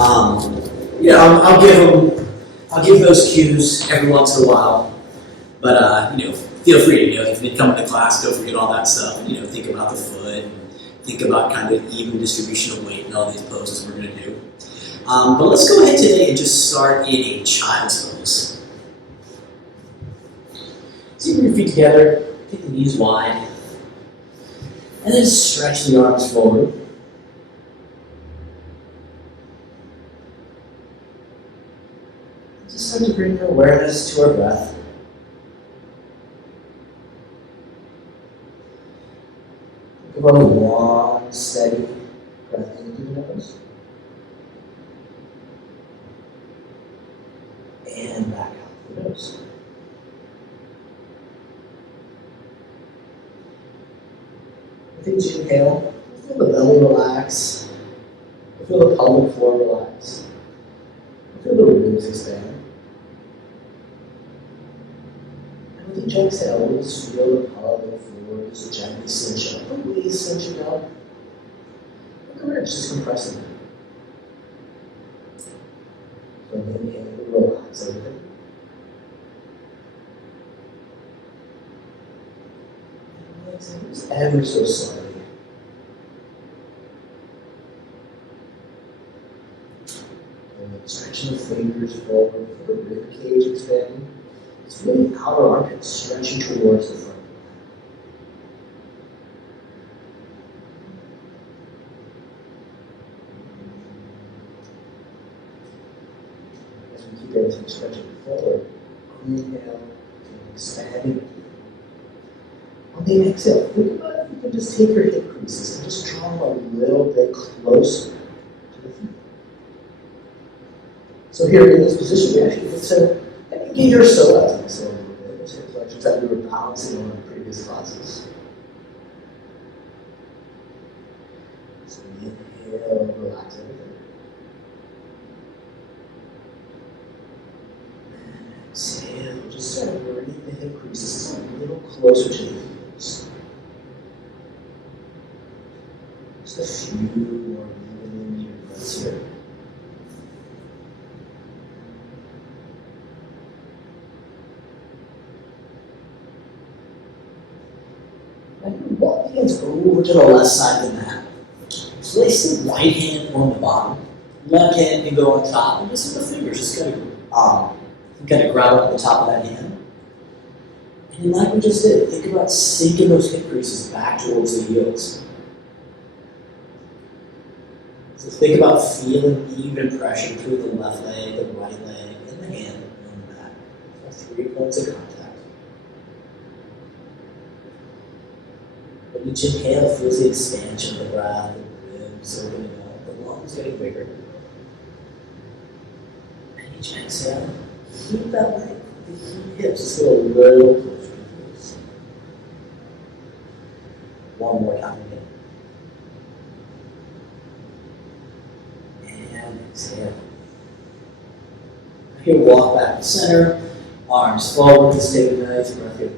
You know, I'll give those cues every once in a while, but you know, feel free to, you know, if you come into class, don't forget all that stuff, and, you know, think about the foot, and think about kind of even distribution of weight and all these poses we're going to do. But let's go ahead today and just start in a child's pose. So you bring your feet together, take the knees wide, and then stretch the arms forward. Just start to bring your awareness to our breath. Think about a long, steady breath in through the nose. And back out the nose. With each inhale, feel the belly relax. Feel the pelvic floor relax. Feel the ribs expand. And with each exhale, we'll just feel the pelvic floor just gently cinch up. The waist cinching up. And the ribs just compressing. So inhale, relax everything. And exhale, just ever so slowly. Stretching the fingers forward, feel the rib cage expanding. It's really outer armpit stretching towards the front. As we keep everything stretching forward, inhale, expanding. On the exhale, think about if you can just take your hip creases and just draw them a little bit closer to the feet. So here in this position, we actually get to engage our psoas a little bit. Those hip flexors that we were balancing on in previous classes. So inhale, relax everything. And exhale, just start bringing the hip creases a little closer to the heels. Just a few more even breaths here. Walk the hands over to the left side of the mat. Place the right hand on the bottom. Left hand can go on top. And just with the fingers, just kind of grab up the top of that hand. And like we just did, think about sinking those hip creases back towards the heels. So think about feeling even pressure through the left leg, the right leg, and the hand on the mat. That's 3 points of contact. But each inhale feels the expansion of the breath, the ribs opening up, the lungs getting bigger. And each exhale, keep that length. The hips just go a little closer to the heels. One more time again. And exhale. Here, walk back to center, arms forward, just take a nice breath here.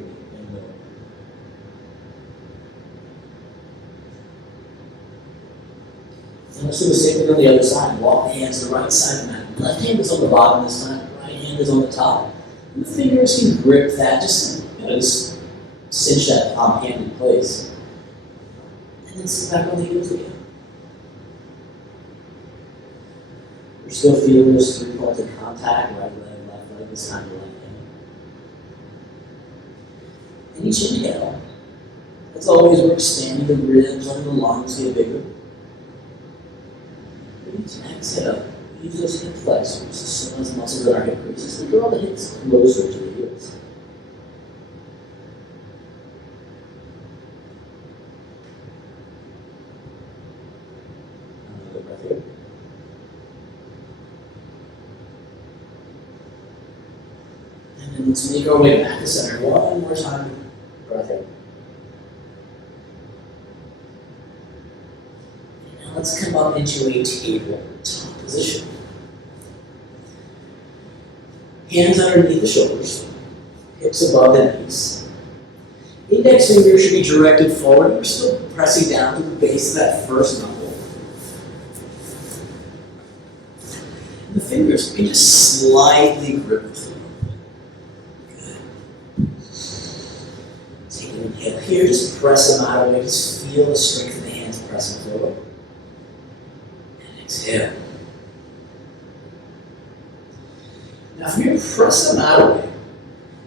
And let's do the same thing on the other side. Walk the hands to the right side of the mat. Left hand is on the bottom this time, right hand is on the top. And the fingers can grip that, just cinch that hand in place. And then sit back on the heels again. We're still feeling those 3 points of contact, right leg, left leg, this time the left hand. And each inhale, as always, we're expanding the ribs, letting the lungs get bigger. Each exhale, use those hip flexors, those muscles in our hip creases, to draw the hips closer to the heels. Another breath here. And then let's make our way back to center. One more time. Breath in. Let's come up into a tabletop position. Hands underneath the shoulders, hips above the knees. Index finger should be directed forward. We're still pressing down to the base of that first knuckle. And the fingers, you can just slightly grip the floor. Good. Take an inhale here, just press them out of the way. Just feel the strength of the hands pressing forward. And exhale. Now from here, press them out of the way.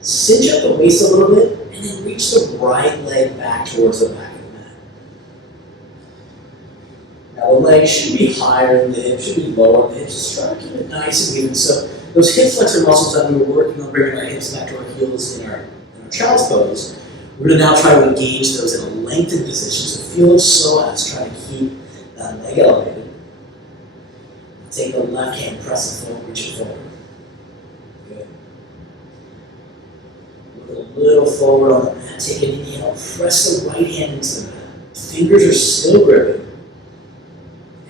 Cinch up the waist a little bit, and then reach the right leg back towards the back of the mat. Now the leg should be higher than the hip, should be lower than the hips. Just try to keep it nice and even. So those hip flexor muscles that we were working on bringing our hips back to our heels in our child's pose, we're going to now try to engage those in a lengthened position. So feel those psoas, try to keep that leg elevated. Take the left hand, press it forward, reach it forward. Good. Look a little forward on the mat. Take an inhale, press the right hand into the mat. Fingers are still gripping.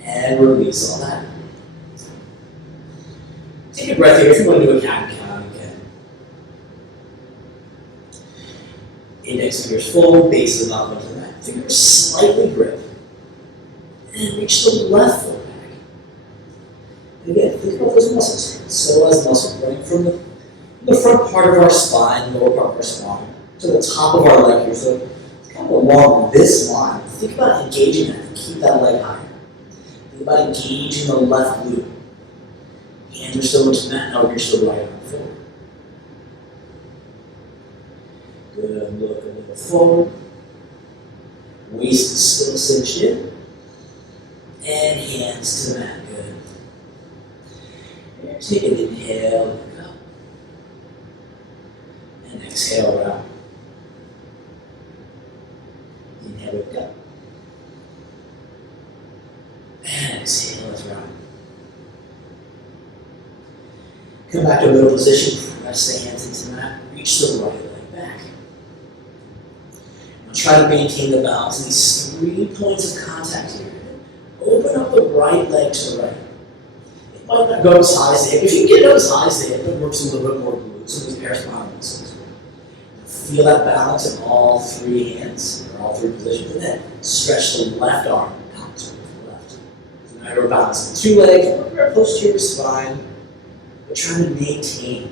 And release all that. Take a breath here. If you want to do a cat and cow, you can. Index fingers forward, base of the knuckle into the mat. Fingers slightly grip. And reach the left foot back. And again, think about those muscles. Psoas muscle running from the front part of our spine, lower part of our spine, to the top of our leg here. So it's kind of along this line. Think about engaging that and keep that leg higher. Think about engaging the left glute. Hands are still into the mat, now reach the right arm forward. Good, look a little forward. Waist is still cinched in. And hands to the mat, good. And take an inhale, look up. And exhale, round. Inhale, look up. And exhale, let's round. Come back to a middle position, press the hands into the mat, reach the right leg back. Now try to maintain the balance in these 3 points of contact here. Open up the right leg to the right. It might not go as high as the hip. If you can get it as high as the hip, it works a little bit more glutes, some of these paraspinal muscles. Feel that balance in all 3 hands, or all 3 positions, and then stretch the left arm out to the left. So now you're balancing 2 legs, work very close to your spine, but trying to maintain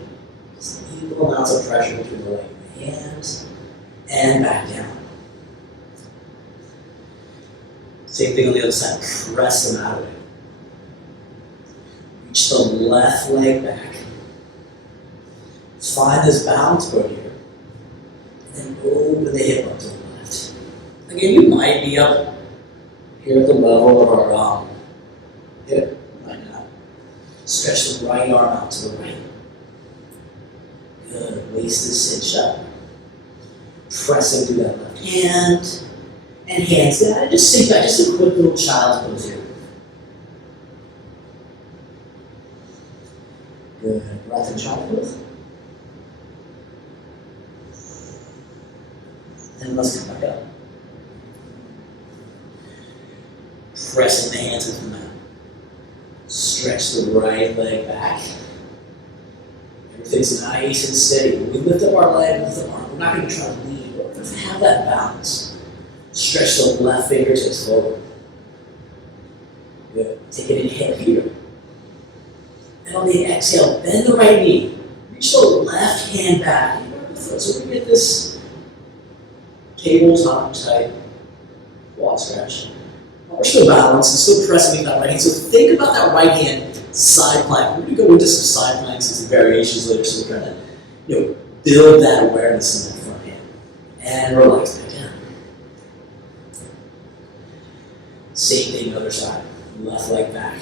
equal amounts of pressure between the leg and the hands, and back down. Same thing on the other side, press them out of it. Reach the left leg back. Find this balance point here. And then open the hip up to the left. Again, you might be up here at the level of our hip, might not. Stretch the right arm out to the right. Good, waist is cinched up. Pressing through that left hand. And hands down, and just sink back, just a quick little child's pose here. Good, breath and child's pose. And let's come back up. Pressing the hands into the mat. Stretch the right leg back. Everything's nice and steady. When we lift up our leg, lift up our arm, we're not going to try to lean, we're going to have that balance. Stretch the left fingertips forward. Good. Take an inhale here. And on the exhale, bend the right knee. Reach the left hand back. So we get this tabletop type quad stretch. We're still balanced and still pressing with that right hand. So think about that right hand side plank. We're going to go into some side planks and some variations later. So we're going to build that awareness in that front hand. And relax back down. Same thing, other side. Left leg back.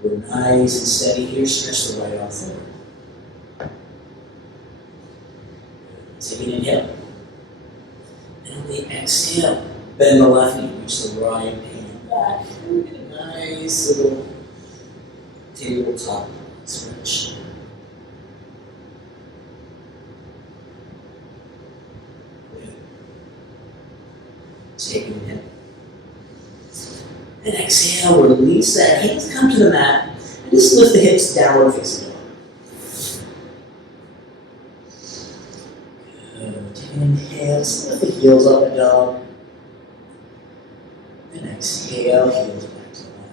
We're nice and steady here. Stretch the right arm forward. Take an inhale. And on the exhale, bend the left knee. Reach the right hand back. And we get a nice little tabletop stretch. Good. Take an inhale. And exhale, release that. Hands come to the mat. And just lift the hips downward facing dog. Good. Take an inhale. Just lift the heels up and down. And exhale, heels back to the mat.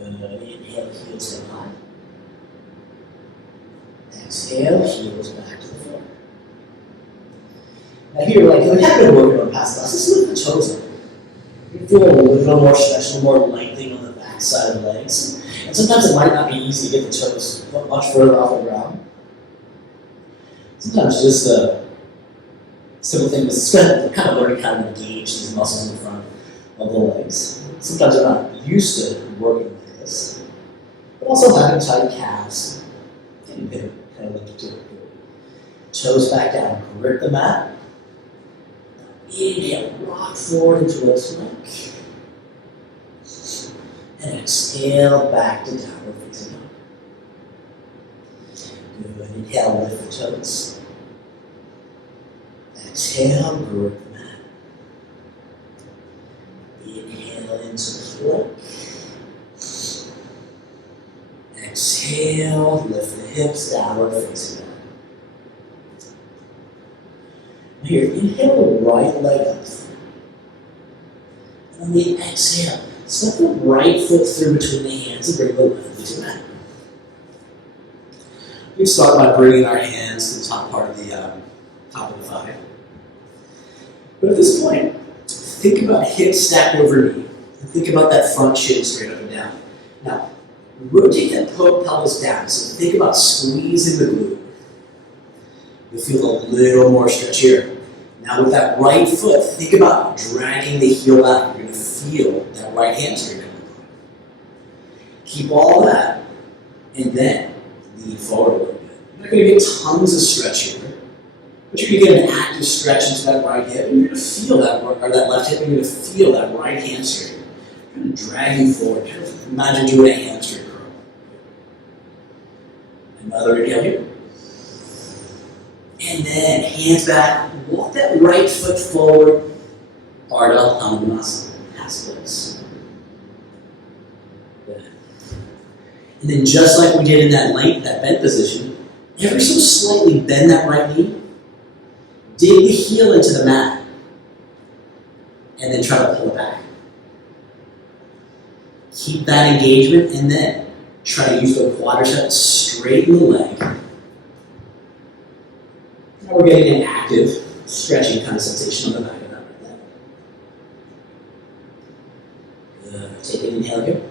Good. Inhale, heels go high. Exhale, heels back to the floor. Now here, we have been working on past classes, let's lift the toes up. You feel a little more stretch, a little more lengthening on the back side of the legs. And sometimes it might not be easy to get the toes much further off the ground. Sometimes just a simple thing is kind of learning how to engage these muscles in front of the legs. Sometimes they're not used to working like this. But also having tight calves. Getting bigger, kind of like you do. Toes back down, grip the mat. Inhale, rock forward into a plank. And exhale back to downward facing dog. Good. Inhale, lift the toes. Exhale, grip the mat. Inhale into plank. Exhale, lift the hips, downward facing dog. Here, inhale the right leg up. And on the exhale, step the right foot through between the hands and bring the left knee to the mat. We start by bringing our hands to the top part of the thigh. But at this point, think about hips stacked over knee. And think about that front shin straight up and down. Now, rotate that pelvis down. So think about squeezing the glute. You'll feel a little more stretch here. Now with that right foot, think about dragging the heel out. You're going to feel that right hamstring. Keep all that, and then lean forward a little bit. You're not going to get tons of stretch here, but you're going to get an active stretch into that right hip, and you're going to feel that, or that left hip, and you're going to feel that right hamstring. You're going to drag you forward. Kind of imagine doing a hamstring curl. Another inhale here. And then hands back, walk that right foot forward, Ardha Hanumanasana, half splits. Good. And then just like we did in that bent position, ever so slightly bend that right knee, dig the heel into the mat, and then try to pull it back. Keep that engagement, and then try to use the quadriceps, straighten the leg. Now we're getting an active, stretching kind of sensation on the back of that right there. Good. Take an inhale here.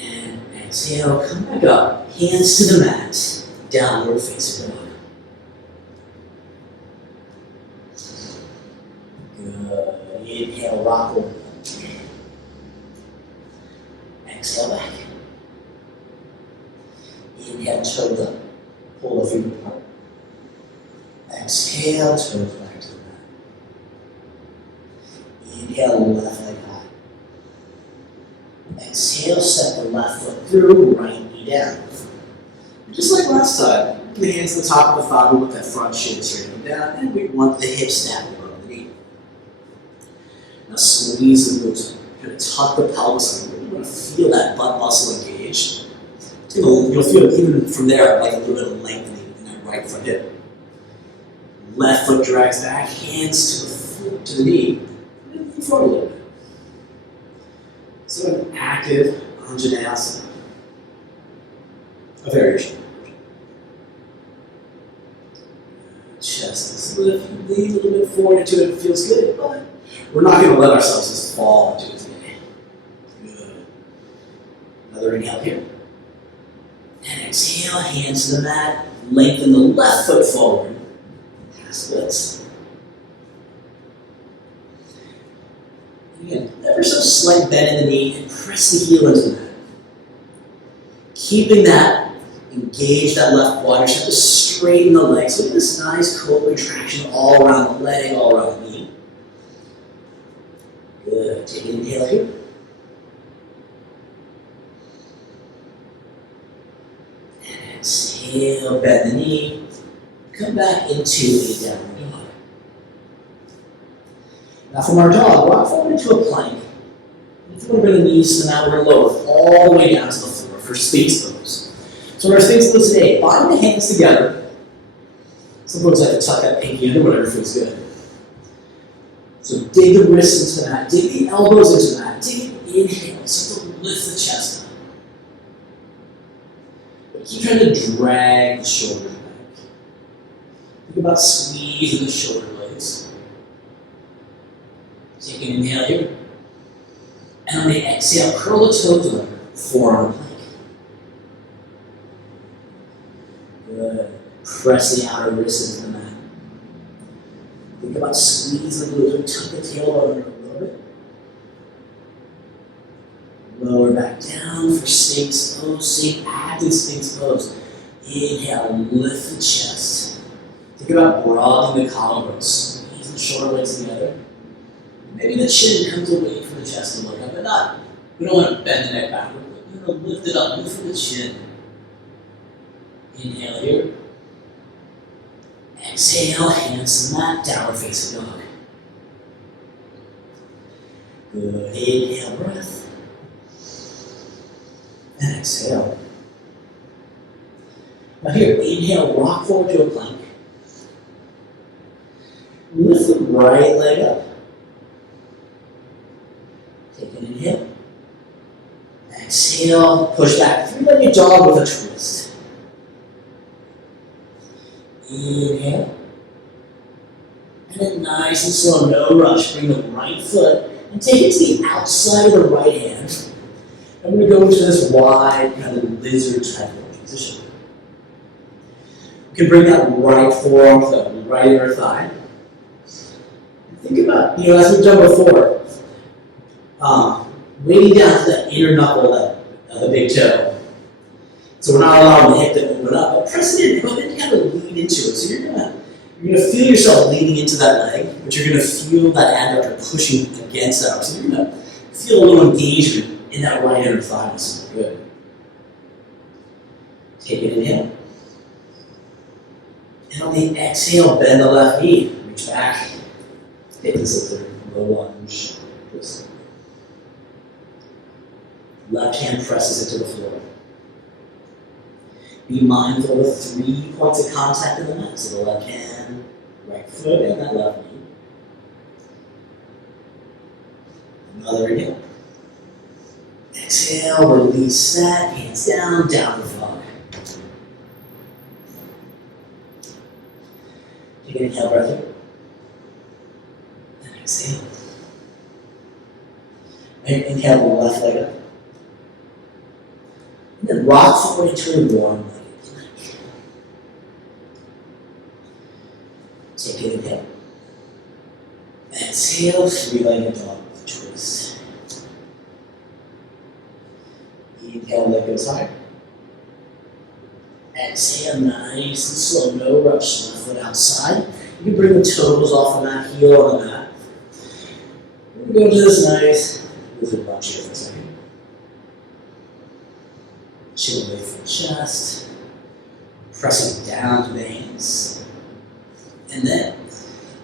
And exhale, come back up. Hands to the mat. Downward facing dog. Good. Inhale, rock over. Exhale back. Inhale, toes up. Pull the feet apart. Exhale, toes back to the mat. Inhale, left leg high. Exhale, step the left foot through, right knee down. Just like last time, the hands to the top of the thigh, we want that front shin straight down, and we want the hip stacked above the knee. Now squeeze the glutes. Kind of tuck the pelvis under. You want to feel that butt muscle engaged. You'll feel even from there like a little bit of lengthening in that right foot hip. Left foot drags back, hands to the knee, and then forward a little bit. So an active Anjaneyasana, a variation. Chest is lifted, lean a little bit forward into it, it feels good, but we're not going to let ourselves just fall into it today. Good. Another inhale here. And exhale, hands to the mat, lengthen the left foot forward, half splits. Again, ever so slight bend in the knee, and press the heel into the mat. Keeping that, engage that left quadricep to straighten the legs. Look at this nice cold contraction all around the leg, all around the knee. Good, take an inhale here. Exhale, bend the knee, come back into a downward dog. Now from our dog, rock forward into a plank. If you want to bring the knees to the mat, we're going to lower all the way down to the floor for Sphinx pose. So in our Sphinx pose today, bind the hands together. Some folks like to tuck that pinky under, whatever feels good. So dig the wrists into the mat, dig the elbows into the mat, dig it, inhale. So Keep trying to drag the shoulders back. Think about squeezing the shoulder blades. Take an inhale here. And on the exhale, curl the toes under, forearm plank. Good. Press the outer wrist into the mat. Think about squeezing the glutes, tuck the tailbone under a little bit. Lower back down for Sphinx pose, same active Sphinx pose. Inhale, lift the chest. Think about broadening the collarbones, squeeze the shoulder blades together. Maybe the chin comes away from the chest a little bit, but not. We don't want to bend the neck backward. We're going to lift it up, lift from the chin. Inhale here. Exhale, hands to the mat, downward facing dog. Good. Inhale, breath. And exhale. Now here, inhale, rock forward to a plank. Lift the right leg up. Take an inhale. Exhale, push back. Three-legged dog with a twist. Inhale. And then nice and slow, no rush. Bring the right foot and take it to the outside of the right hand. I'm going to go into this wide kind of lizard type of position. You can bring that right forearm to the right inner thigh. Think about, as we've done before, weighting down to that inner knuckle of the big toe. So we're not allowing the hip to open up, but press it in, but then kind of lean into it. So you're gonna feel yourself leaning into that leg, but you're gonna feel that adductor pushing against that. So you're gonna feel a little engagement in that right inner thigh muscle. Good. Take an inhale. And on the exhale, bend the left knee. Reach back. Hit the scissor. Low lunge. Twist. Left hand presses into the floor. Be mindful of 3 points of contact in the mat. So the left hand, right foot, and that left knee. Another inhale. Exhale, release that. Hands down, downward dog. Take an inhale, breath in. And exhale. And inhale the left leg up. And then rock forward into a warm legged plank. Take an inhale. Exhale, three-legged dog with a twist. Inhale, leg goes higher. Exhale, nice and slow, no rush. Left foot outside. You can bring the toes off the mat, heel on the mat. We're going to go to this nice lizard lunge here for a second. Chin away from the chest. Pressing down to the hands. And then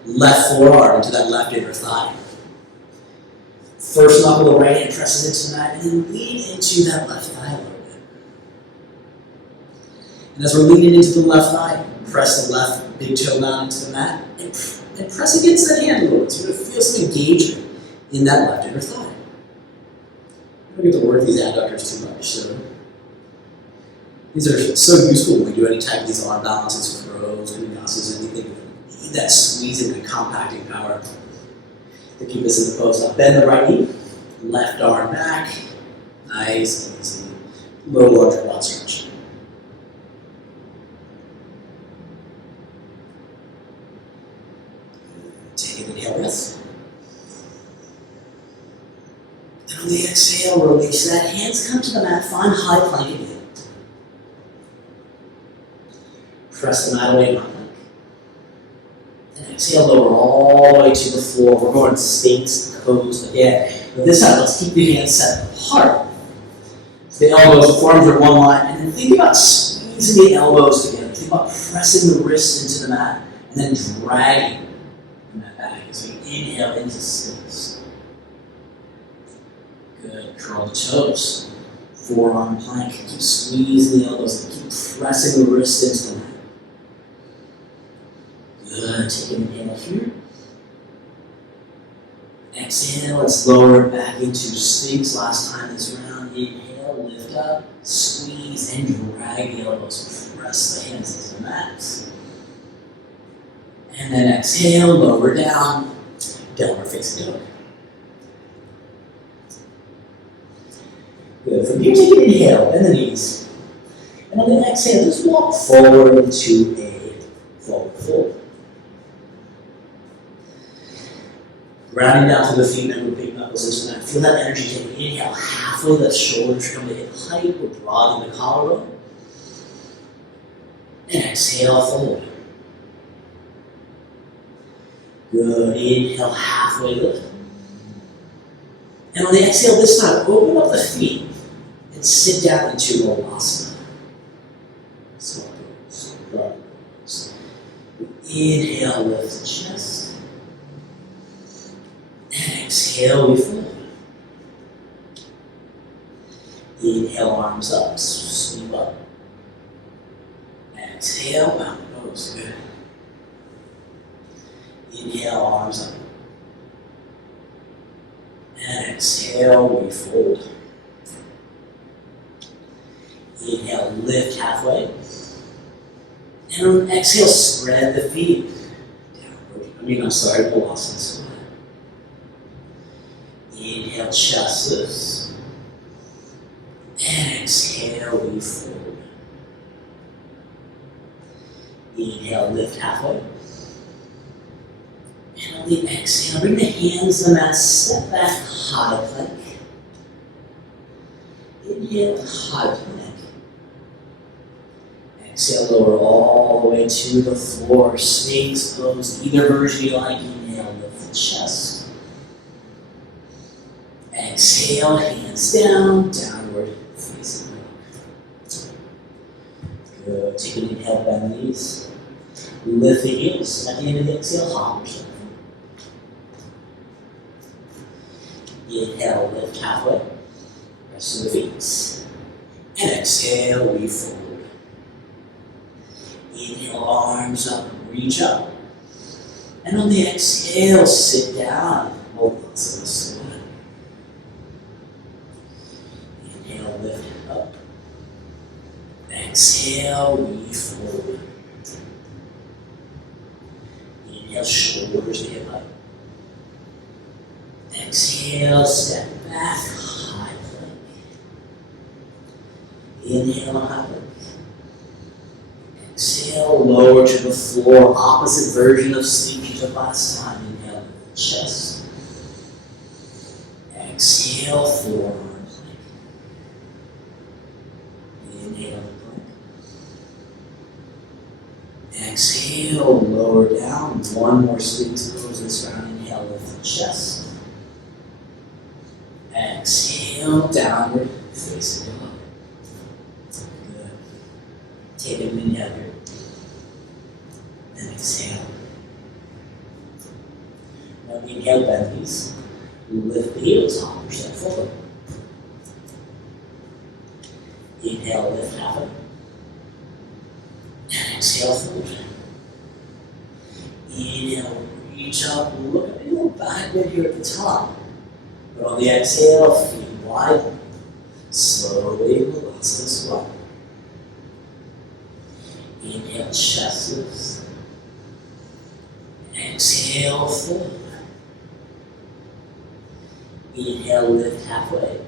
left forearm into that left inner thigh. First knuckle of the right hand presses into the mat, and then lean into that left thigh a little bit. And as we're leaning into the left thigh, press the left big toe down into the mat, and press against that hand a little bit. So you're going to feel some engagement in that left inner thigh. We don't get to work these adductors too much, so these are so useful when we do any type of these arm balances, throws, vinyasas, anything. Need that squeezing and compacting power to keep us in the pose. Now bend the right knee, left arm back, nice and easy. Low lunge quad stretch. Take an inhale breath. And on the exhale, release that. Hands come to the mat, find high plank again. Press the mat away, not plank. And exhale, lower all the way to the floor. We're going Sphinx pose again. But this time, let's keep the hands set apart. So the elbows, the forearms are one line. And then think about squeezing the elbows together. Think about pressing the wrists into the mat and then dragging the mat back as we inhale into Sphinx. Good. Curl the toes. Forearm plank. Keep squeezing the elbows. Keep pressing the wrists into the mat. Good. Take an inhale here. Exhale. Let's lower it back into Sphinx. Last time this round. Inhale. Inhale, lift up, squeeze, and drag the elbows. Press the hands to the mat. And then exhale, lower down, downward facing dog. Good. From here, take an inhale, bend the knees. And on the exhale, just walk forward into a forward fold. Grounding down through the feet, and big knuckles into the mat. Feel that energy. Take an inhale, halfway lift, shoulders come to hip height. We're broadening the collarbone. And exhale, fold. Good. Inhale, halfway lift. And on the exhale this time, open up the feet and sit down into Lolasana. Inhale, lift the chest. And exhale, we fold. Inhale, arms up, sweep up. Exhale, bound the nose. Good. Inhale, arms up. And exhale, we fold. Inhale, lift halfway. And on exhale, spread the feet. Lolasana squat. Inhale, chest lifts. And exhale, we fold. Inhale, lift halfway. And on the exhale, bring the hands to the mat, step back, high plank. Inhale, high plank. Exhale, lower all the way to the floor. Sphinx pose, either version you like. Inhale, lift the chest. Exhale, hands down, downward facing dog. Good. Take an inhale, bend the knees. Lift the heels. At the end of the exhale, hop yourself. Inhale, lift halfway. Rest of the feet. And exhale, we fold. Inhale, arms up, reach up. And on the exhale, sit down. Lolasana squat. Inhale, lift up. Exhale, we fold. Inhale, shoulders to hip height. Exhale, step back, high plank. Inhale, high plank. Exhale, lower to the floor. Opposite version of sleep you took last time. Inhale, lift the chest. Exhale, forearm plank. Inhale, plank. Exhale, lower down. One more sweep to close this round. Inhale, lift the chest. Exhale, downward facing dog. Good. Take an inhale here. And exhale. Now inhale, bend knees. Lift the heels, hop yourself forward. Inhale, lift halfway. And exhale, fold. Inhale, reach up, look at me, go backward here at the top. But on the exhale, feet wide. Slowly, Lolasana squat. Inhale, chest lifts. Exhale, fold. Inhale, lift halfway.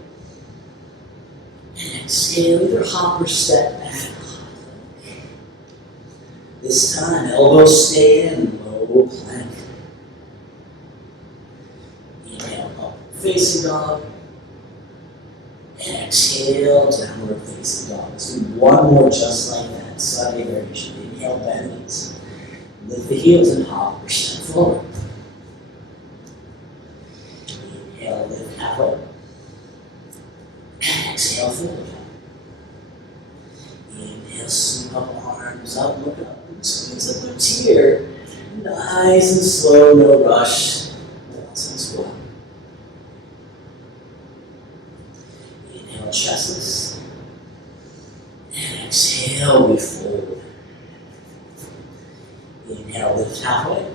And exhale, either hop or step back. This time, elbows stay in, low plank. Inhale, up facing dog. And exhale, downward facing dog. Let's do one more just like that. Side variation. Inhale, bend knees. Lift the heels and hop or step forward. Inhale, lift halfway. And exhale, forward. Inhale, swoop up, arms up, look up, and squeeze up a tear. Nice and slow, no rush. Lolasana squat. Inhale, chestless. And exhale, we fold. Inhale, lift halfway.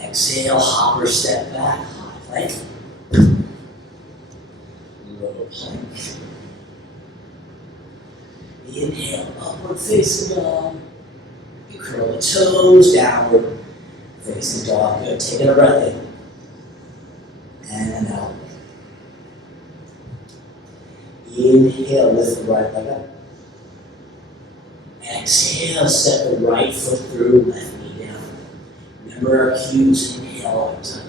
Exhale, hop or step back, high plank. Low plank. Inhale, upward facing dog. You curl the toes, downward facing dog. Good. Taking a breath in. And out. Inhale, lift the right leg up. Exhale, step the right foot through, left knee down. Remember our cues, inhale, arms up.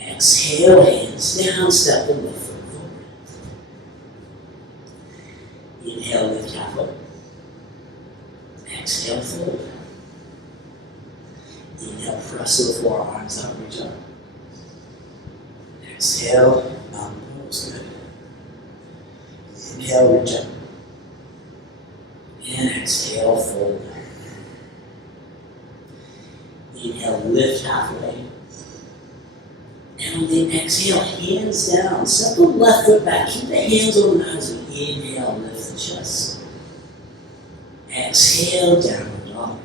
Exhale, hands down, step the left foot forward. Inhale, lift halfway. Exhale, fold. Inhale, press the floor, arms up, reach up. Exhale, mountain pose, good. Inhale, reach up. And exhale, fold. Inhale, lift halfway. And on the exhale, hands down. Step the left foot back. Keep the hands on the knees. Inhale, lift the chest. Exhale, downward dog.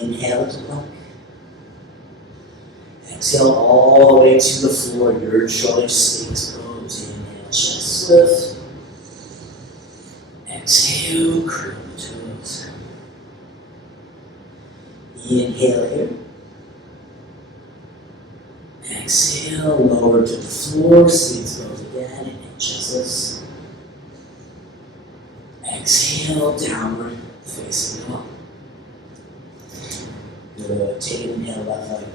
Inhale to plank. Exhale all the way to the floor. Your choice, Sphinx pose. Inhale, chest lift. Exhale, curl the toes. Inhale here. Exhale, lower to the floor, Sphinx pose again, and chest lifts. Exhale, downward facing dog. Good. Take an inhale, left leg up.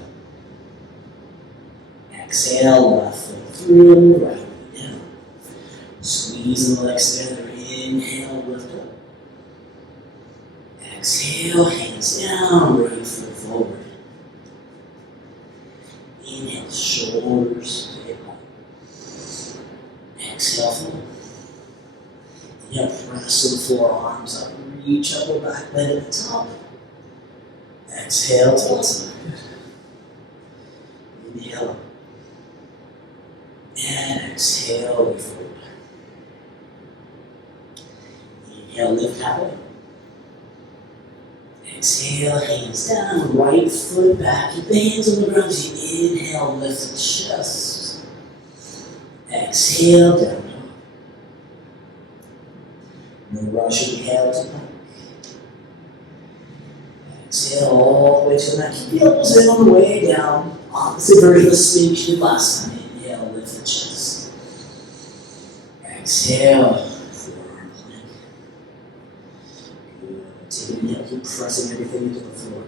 Exhale, left foot through, right knee down. Squeeze the legs together. Inhale, lift up. Exhale, hands down, right foot forward. Inhale, shoulders to hip height. Exhale, fold. Inhale, press to the floor, arms up, reach up or back leg at the top. Exhale, Tadasana. Inhale up. And exhale, we fold. Inhale, lift halfway. Exhale, hands down, right foot back. Keep the hands on the ground as you inhale, lift the chest. Exhale, down dog. No rush, inhale to plank. Exhale all the way to the mat. Keep the elbows in on the way down. Opposite version of the Sphinx you did last time. Inhale, lift the chest. Exhale, forearm plank. Good. Take an inhale, keep pressing everything into the floor.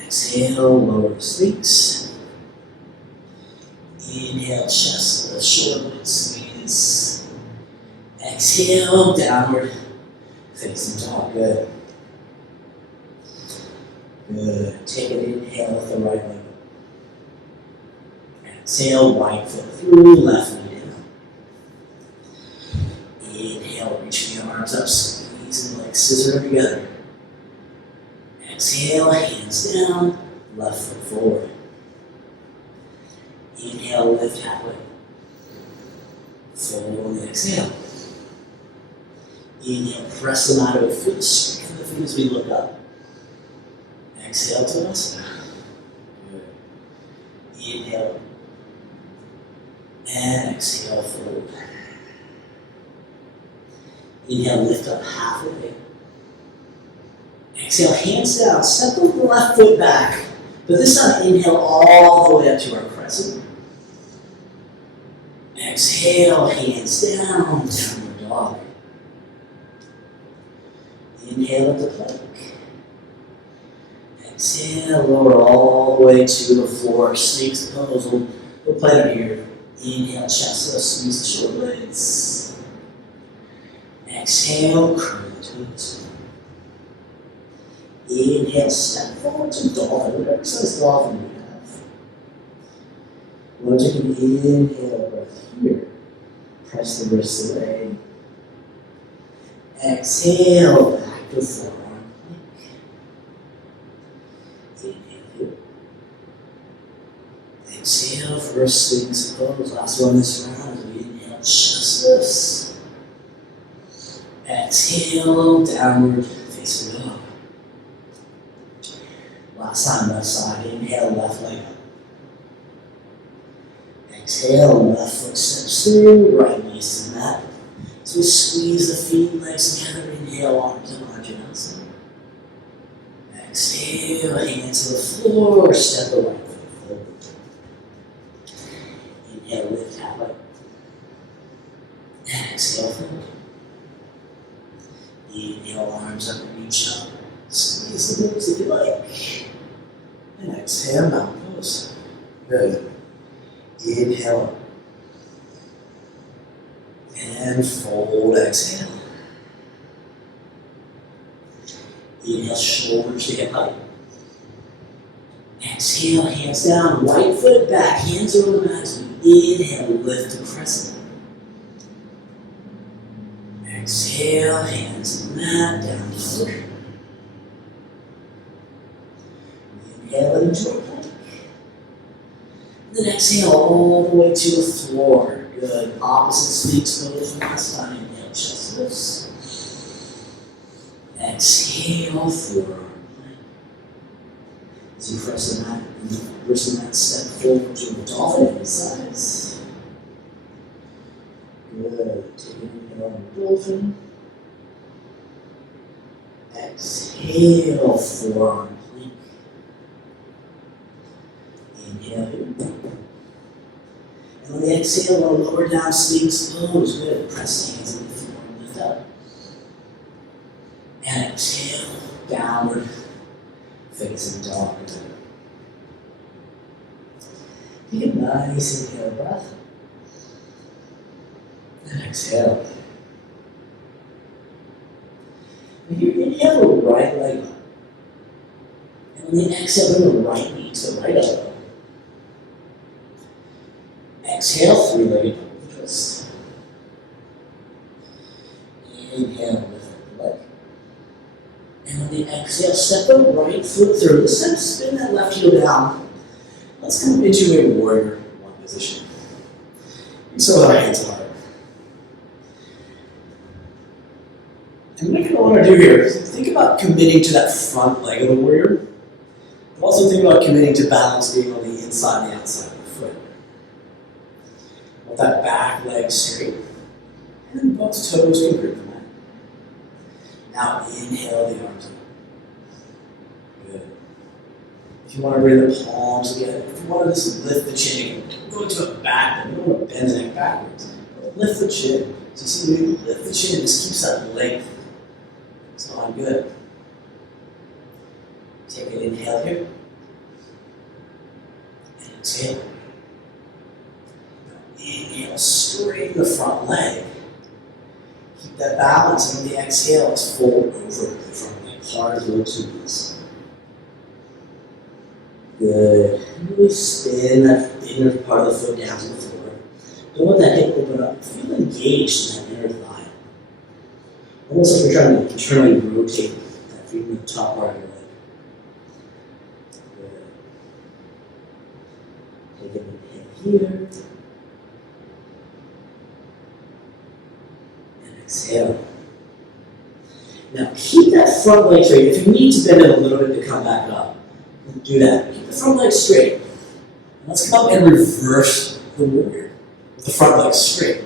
Exhale, lower the Sphinx. Inhale, chest lift, shoulder blade squeeze. Exhale, downward facing dog. Good. Good. Take an inhale with the right leg up. Exhale, right foot through, left knee down. Inhale, reach the arms up, squeeze and legs scissor together. Exhale, hands down, left foot forward. Inhale, lift halfway. Fold, exhale. Inhale, press them out of the foot, straighten the feet as we look up. Exhale, Tadasana. Good. Inhale. And exhale, fold. Inhale, lift up halfway. Exhale, hands down. Step the left foot back. But this time, inhale all the way up to our crescent. Exhale, hands down, downward dog. Inhale up the plank. Exhale, lower all the way to the floor. Sphinx pose. We'll play it here. Inhale, chest lift, squeeze the shoulder blades. Exhale, curl the toes. Inhale, step forward to dolphin. Whatever size dolphin you have. We'll take an inhale breath here. Press the wrists away. Exhale, back to forearm plank. Inhale here. Exhale, first Sphinx pose. Last one this round as we inhale, chest lifts. Exhale, downward facing dog. Last time, left side. Inhale, left leg up. Exhale, left foot steps through, right knees to the mat. So we squeeze the feet and legs together. Inhale, arms and Anjaneyasana. Exhale, hands to the floor, step the right foot forward. Inhale, lift halfway. Exhale, forward. Inhale, arms up and reach up. Squeeze the hips if you like. And exhale, mountain pose. Good. Inhale. And fold, exhale. Inhale, shoulders to hip height. Exhale, hands down, right foot back, hands over the mat as we inhale, lift to crescent. Exhale, hands on the mat, down dog. Inhale into a plank. And then exhale all the way to the floor. Good. Opposite sphinx pose from last time. Inhale, chest lifts. Exhale, forearm plank. As you press the mat, reverse the mat, step forward to a dolphin sides. Good. Take an inhale on the dolphin. Exhale, forearm plank. Inhale here. And on the exhale, we'll lower down sphinx pose. Good. Press hands on the floor and lift up. And exhale, downward facing dog. Take a nice inhale breath. And exhale. And you inhale the right leg up. And on the exhale, bring the right knee to the right elbow. Exhale, three-legged twist. Inhale, lift the leg. And on the exhale, step the right foot through. This time, spin that left heel down. Let's come into a warrior one position. You saw what our hands are. And what I want to do here is think about committing to that front leg of the warrior. But also think about committing to balance being on the inside and the outside of the foot. Want that back leg straight. And then both toes can grip the mat. Now inhale the arms up. Good. If you want to bring the palms together, if you want to just lift the chin, go into a back bend. You don't want to bend the neck backwards. But lift the chin. So you see, when you lift the chin, this keeps that length. So I'm good. Take an inhale here. And exhale. Inhale, straighten the front leg. Keep that balance. And on the exhale, let's fold over the front leg. Hard as little tubes. Good. Really spin that inner part of the foot down to the floor. Don't let that hip open up. Feel engaged in that inner thigh. Almost like you're trying to internally rotate that feet in the top part of your leg. Good. Take an inhale here. And exhale. Now keep that front leg straight. If you need to bend it a little bit to come back up, do that. Keep the front leg straight. Let's come up and reverse the warrior with the front leg straight.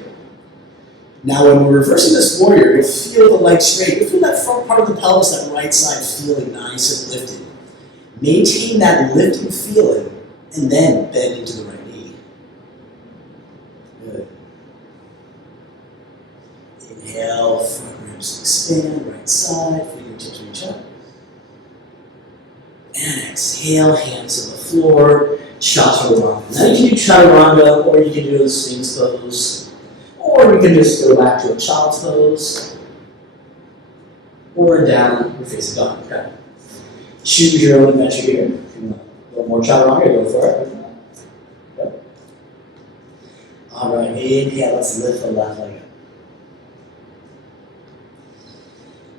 Now when we're reversing this warrior, you'll feel the leg straight. You'll feel that front part of the pelvis, that right side feeling nice and lifted. Maintain that lifting feeling and then bend into the right knee. Good. Inhale, front ribs expand, right side, fingertips reach up. And exhale, hands to the floor, chaturanga. Now you can do chaturanga, or you can do the sphinx pose. Or you can just go back to a child's pose, or down, or face dog. Okay. Choose your own adventure here. If you want a little more chaturanga, go for it. Yep. All right, inhale, let's lift the left leg up.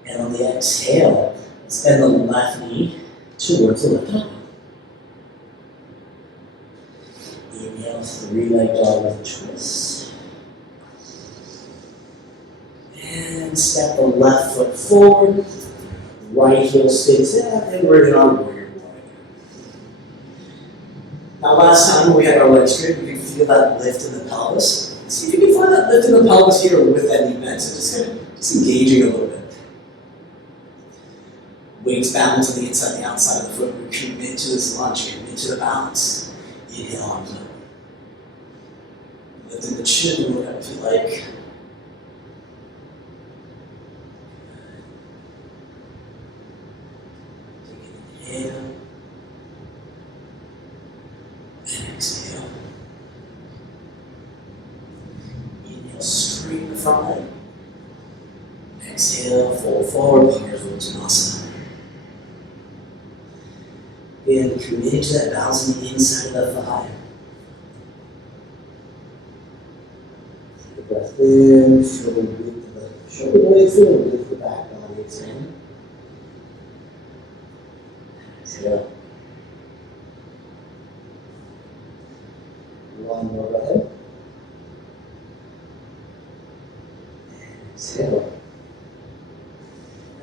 And on the exhale, let's bend the left knee towards the left elbow. Inhale, three-leg dog with a twist. And step the left foot forward, right heel stays down, and we're in our warrior one. Now last time when we had our legs straight, we could feel that lift in the pelvis. See if you can find that lift in the pelvis here with that knee bend. So just kind of engaging a little bit. Weights balance on the inside and the outside of the foot. We commit to this lunge, commit to the balance. Inhale, arms up. Lifting the chin, whatever you like. Take an inhale. And exhale. Inhale, straighten the front leg. Exhale, fold forward, Visvamitrasana. And commit to that balance on the inside of the thigh. Take a breath in, feel the width of the shoulder blade, feel the width of the back body expanding. Exhale. One more breath. Exhale.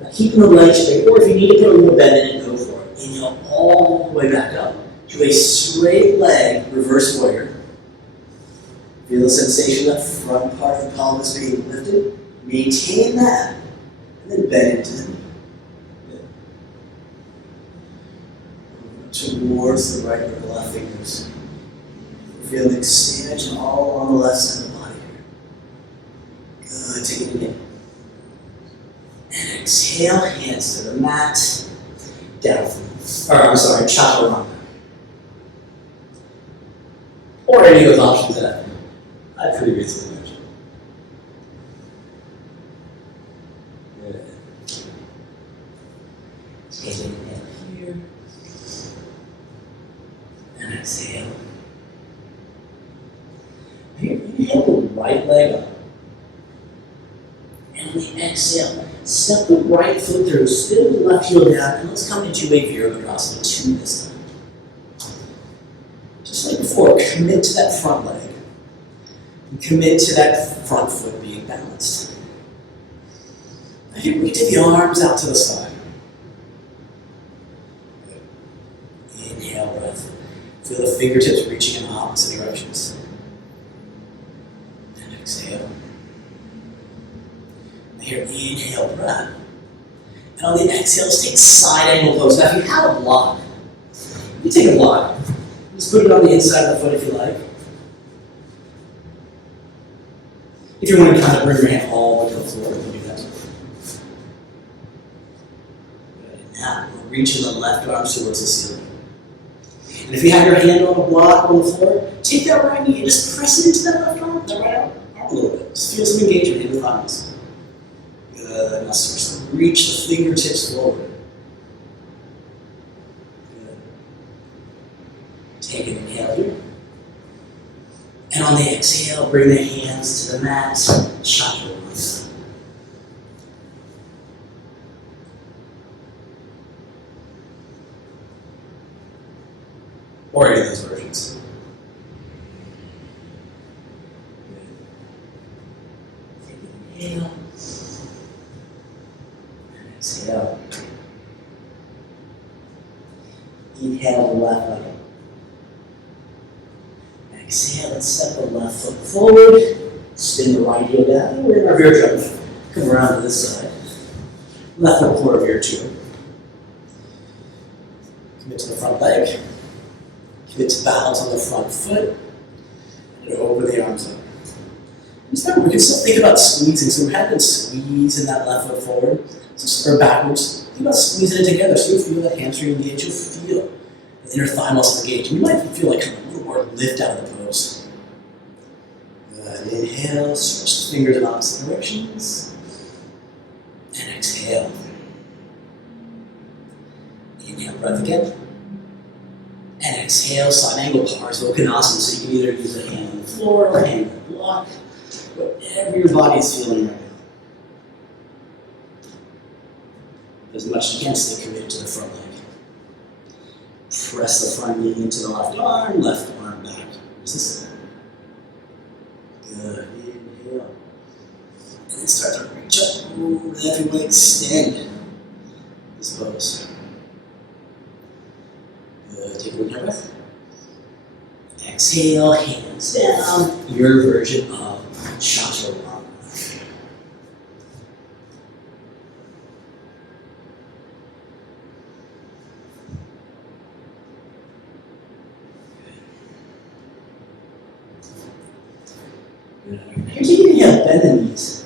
Now keeping the legs straight, or if you need to put a little bend in it, go for it. Inhale all the way back up to a straight leg reverse warrior. Feel the sensation of that front part of the pelvis being lifted. Maintain that, and then bend into the knee. Towards the right or the left fingers. Feel the expansion all on the left side of the body here. Good, take it again. And exhale, hands to the mat. Down. Chaturanga. Or any of those options that I previously mentioned. Good. Take an inhale here. And exhale. Here, inhale the right leg up. And on the exhale, step the right foot through, spin the left heel down, and let's come into a Visvamitrasana 2 this time. Just like before, commit to that front leg. And commit to that front foot being balanced. Now here, we take the arms out to the side. Inhale, breath. Feel the fingertips reaching in opposite directions. And exhale. Here, inhale, breath. And on the exhale, just take side angle pose. Now, if you have a block, you take a block. Just put it on the inside of the foot if you like. If you want to kind of bring your hand all the way to the floor, you can do that. Good. And now, we're reaching the left arm towards the ceiling. And if you have your hand on a block on the floor, take that right knee and just press it into that left arm, that right arm a little bit. Just feel some engagement in the thighs. Good. Now start to reach the fingertips forward. Good. Take an inhale here. And on the exhale, bring the hands to the mat. Chaturanga. Or any of those versions. Good. Take an inhale. Exhale. Inhale the left leg up. Exhale and step the left foot forward. Spin the right heel down. We're in our rear jump. Come around to this side. Left foot forward rear 2. Commit to the front leg. Commit to balance on the front foot. And over the arms up. Just remember, we can still think about squeezing. So we're having squeezing that left foot forward. Or backwards. Think about squeezing it together so you'll feel that hamstring engage. You'll feel the inner thigh muscle engage. You might feel like a little more lift out of the pose. Good. Inhale, stretch the fingers in opposite directions. And exhale. Inhale, breath again. And exhale, side angle Visvamitrasana. So you can either use a hand on the floor or a hand on the block. Whatever your body is feeling right now. As much as you can, stay committed to the front leg. Press the front knee into the left arm back. Resist it. Good. Inhale. And then start to reach up. Ooh, every leg extend. This pose. Good. Take a deep breath. Exhale, hands down, your version of chaturanga. Here's your inhale, bend the knees.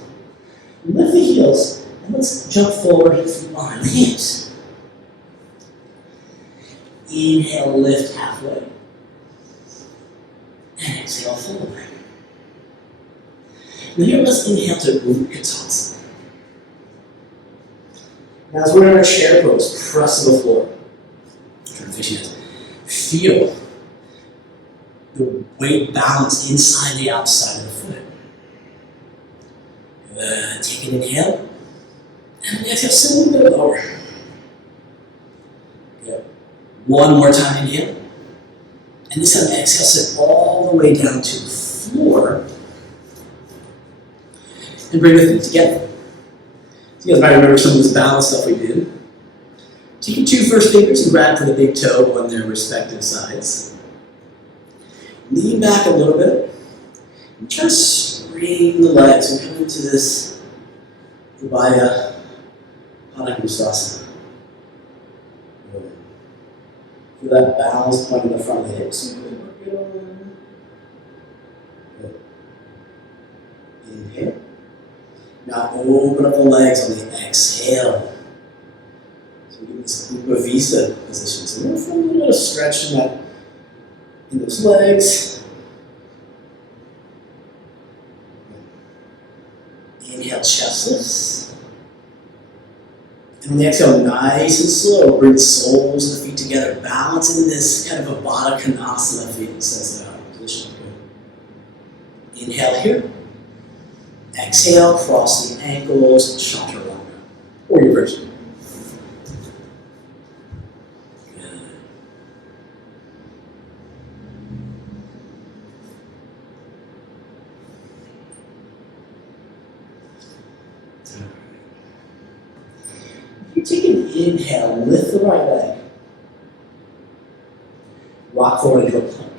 Lift the heels, and let's jump forward and feet behind the hands. Inhale, lift halfway. And exhale, forward. Now here, let's inhale to Utkatasana. Now as we're in our chair pose, press to the floor. Turn facing it. Feel the weight balance inside the outside of the foot. Good. Take an inhale. And exhale, send a little bit lower. Good. One more time, inhale. And this time, exhale, sit all the way down to the floor. And bring the feet together. So you guys might remember some of this balance stuff we did. Take your two first fingers and grab for the big toe on their respective sides. Lean back a little bit. And try to straighten the legs. We come into this Visvamitrasana Variation. Feel that balance point in the front of the hips. Good. Inhale. Now open up the legs on the exhale. So we get this Visvamitrasana position. So we're feeling a little bit of stretch in those legs. Inhale, chest lifts. And on the exhale, nice and slow, bring the soles of the feet together, balancing this kind of a Baddha Konasana feet sense of position. Good. Inhale here. Exhale, cross the ankles, chaturanga, or your version. Good. You take an inhale, lift the right leg. Rock forward into a plank.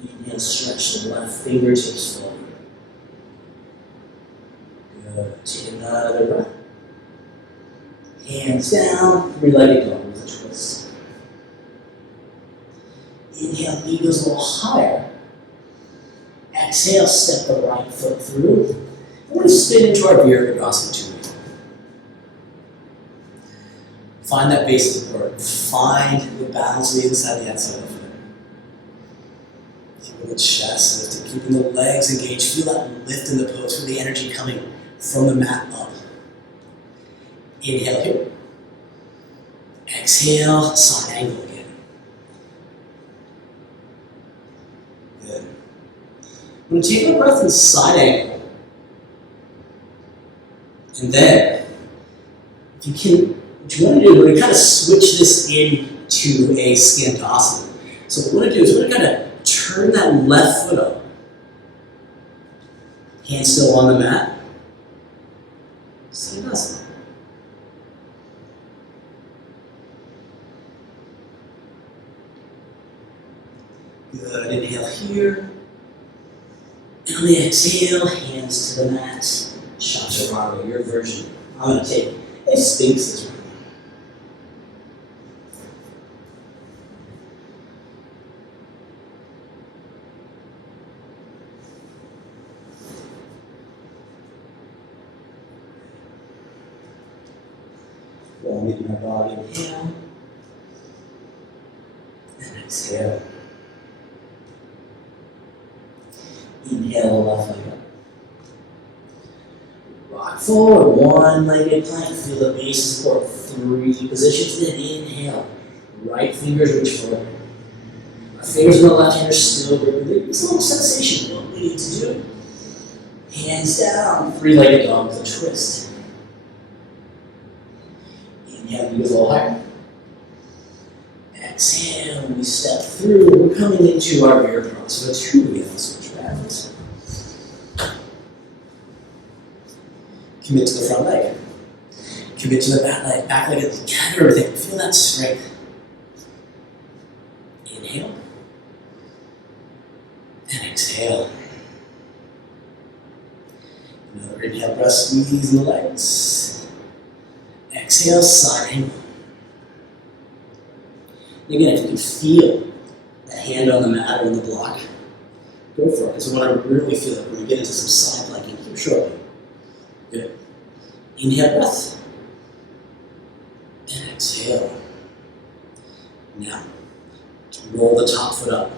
Inhale, stretch the left fingertips forward. Good. Take another breath. Hands down, three-legged dog with a twist. Inhale, knee goes a little higher. Exhale, step the right foot through. And we're going to spin into our Visvamitrasana 2. Find that base of support. Find the balance of the inside and the outside of the foot. Keeping the chest lifted, keeping the legs engaged. Feel that lift in the pose, feel the energy coming from the mat up. Inhale here. Exhale, side angle again. Good. I'm going to take a breath in side angle. And then, if you can, what you want to do, we're going to kind of switch this into a skandasana. So what we're going to do is we're going to kind of turn that left foot up. Hands still on the mat. Skandasana. Good. Inhale here. And on the exhale, hands to the mat. Chaturanga, your version. I'm going to take a sphinx this round. Elongating our body, inhale. And exhale. Inhale, left leg up. Rock forward, one-legged plank. Feel the base of support. 3 positions. Then inhale. Right fingers reach forward. Our fingers on the left hand are still gripping. This little sensation, what we need to do. Hands down. 3-legged dog with a twist. Inhale, knees a little higher. Exhale, we step through. We're coming into our rear cross. So 2 wheels. Commit to the front leg. Commit to the back leg, gather everything. Feel that strength. Inhale. Exhale. Another inhale, breath, squeeze in the legs. Exhale, side angle. Again, if you can feel that hand on the mat or on the block, go for it. Because what I really feel like we're going to get into some side planking here shortly. Good. Inhale, breath. And exhale. Now, roll the top foot up.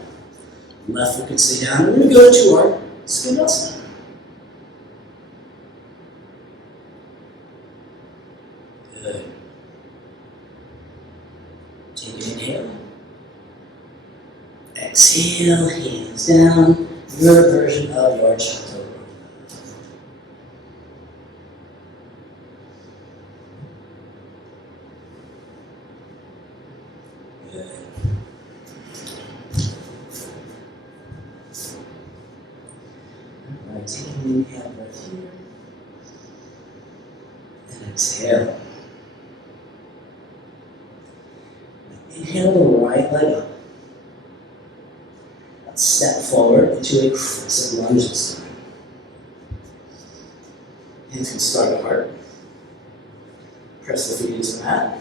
Left foot can stay down. We're going to go to our Visvamitrasana. Good. Take an inhale. Exhale, hands down. Your version of your chaturanga. Good. Alright, take an inhale, breath here. And exhale. Inhale the right leg up. Let's step forward into a crescent lunge this time. Hands can start at heart. Press the feet into the mat.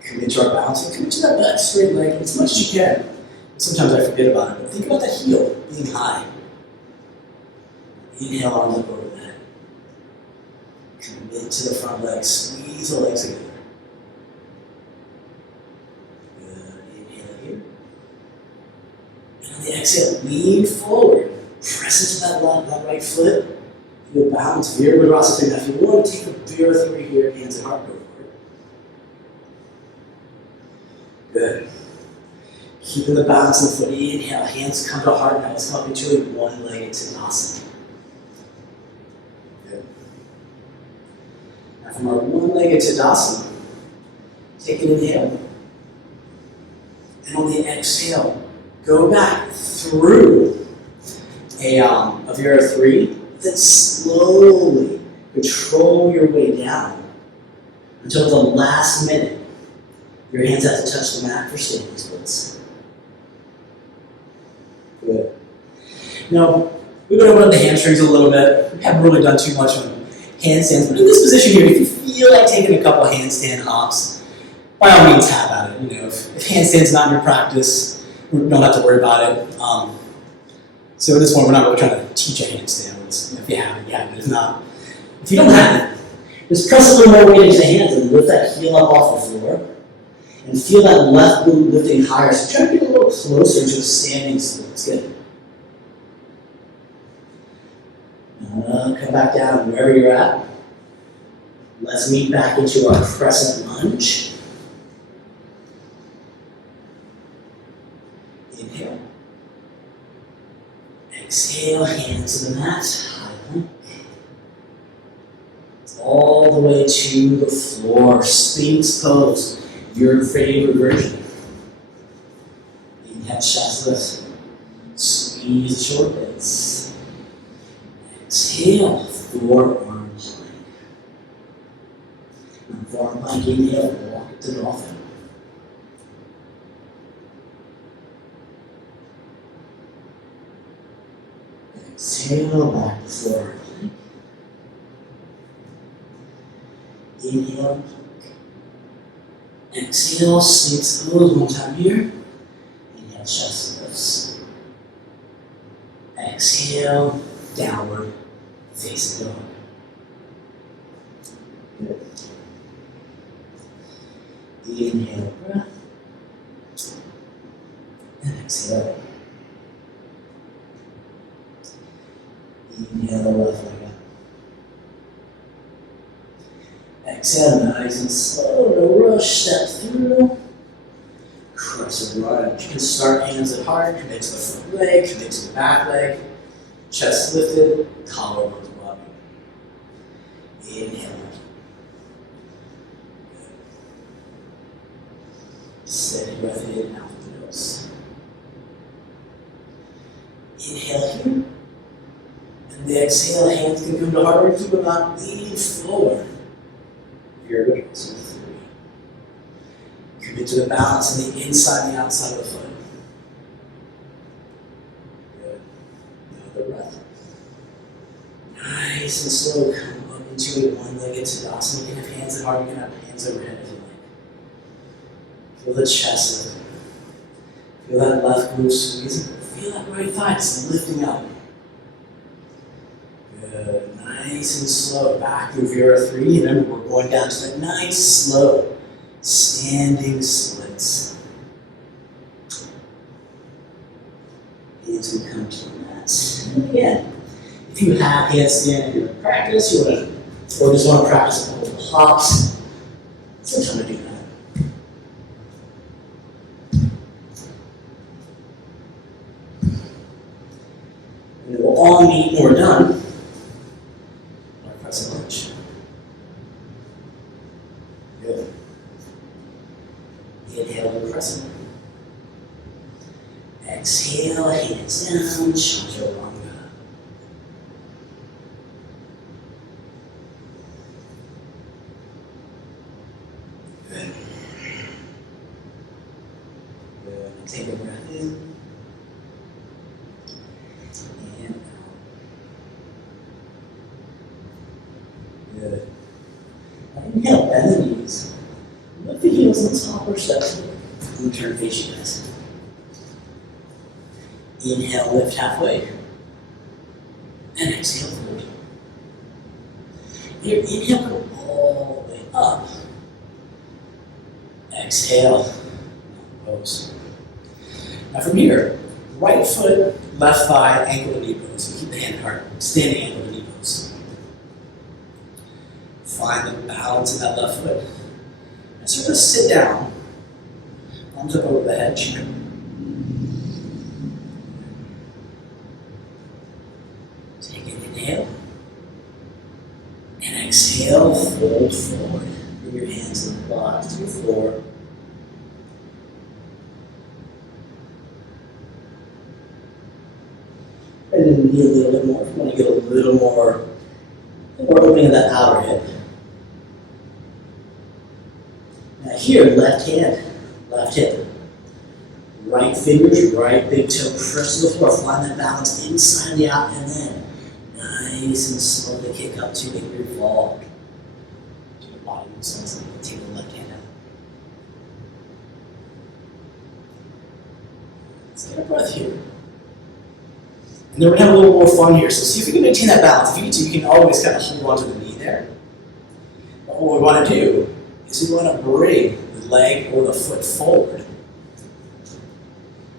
Commit to our balance and commit to that back straight leg as much as you can. Sometimes I forget about it, but think about that heel being high. Inhale, arms up over the head. Commit to the front leg. Squeeze the legs together. And on the exhale, lean forward. Press into that right foot. Feel balance. Visvamitrasana. Now, if you want to take a birth over here, hands at heart, go for it. Good. Keeping the balance in the foot. Inhale, hands come to heart. Now let's come up into a one-legged Tadasana. Good. Now from our one-legged Tadasana, take an inhale. And on the exhale, go back through a Vira 3, then slowly control your way down until the last minute. Your hands have to touch the mat for standing splits. Good. Now, we're going to open up the hamstrings a little bit. We haven't really done too much on handstands, but in this position here, if you feel like taking a couple handstand hops, by all means have at it. You know, if handstand's not in your practice, we don't have to worry about it. So in this one, we're not really trying to teach a handstand. If you have it, you have it. If not, if you don't have it, just press a little more weight into the hands and lift that heel up off the floor. And feel that left glute lifting higher. So try to get a little closer to a standing split. It's good. Now, come back down wherever you're at. Let's meet back into our crescent lunge. Inhale. Exhale, hands to the mat. High plank. All the way to the floor. Sphinx pose. Your favorite version. Inhale, chest lift. Squeeze the short legs. Exhale, forearm plank. Now, forearm plank, inhale, walk it to dolphin. Exhale, back to forearm plank. Inhale, exhale, Sphinx pose one time here. Inhale, chest lifts. Exhale, downward facing dog. Good. Inhale, breath. And exhale. Inhale, the left leg up. Exhale, nice and slow, no rush, step through. Crescent lunge. You can start hands at heart, commit to the front leg, commit to the back leg. Chest lifted, collarbones rubbing. Inhale. Good. Steady breath in, out the nose. Inhale here. And the exhale, hands can come to heart, keep them out, lean forward. Visvamitrasana 3. Commit to the balance on the inside and the outside of the foot. Good. nice and slow, come up into a one-legged Tadasana. You can have hands at heart, you can have hands overhead if you like. Feel the chest lifting. Feel that left glute squeezing. Feel that right thigh just lifting up. Good. Nice and slow. Back through Vera 3. Remember, we're going down to that nice, slow, standing splits. Hands will come to the mat. And again, if you have handstand in your practice, you want to, or just want to practice a couple of hops, it's the time to do that. And we'll all meet when we're done. Our crescent lunge. Good. Inhale the crescent. Exhale, hands down, chaturanga. Good. Good. Take a breath in. And out. Good. Now inhale, bend the knees. Lift the heels on top or steps. And turn face you guys. Inhale, lift halfway. And exhale, forward. Here, inhale, go all the way up. Exhale, pose. Now from here, right foot, left thigh, ankle to knee pose. Keep the hand hard. Standing ankle to knee pose. Find the balance in that left foot. Now start to sit down. Arms up over the head, chin. Take an inhale. And exhale, fold forward. Bring your hands to the bottom to the floor. And then knee a little bit more. If you want to get a little more opening of that outer hip. Now here, left hand, left hip. Right fingers, right big toe, press to the floor. Find that balance inside the out, and then nice and slowly kick up to make your fall to the bottom. So take the left hand out. Let's get a breath here. And then we're going to have a little more fun here. So see if you can maintain that balance. If you need to, you can always kind of hold on to the knee there. But what we want to do is we want to bring the leg or the foot forward.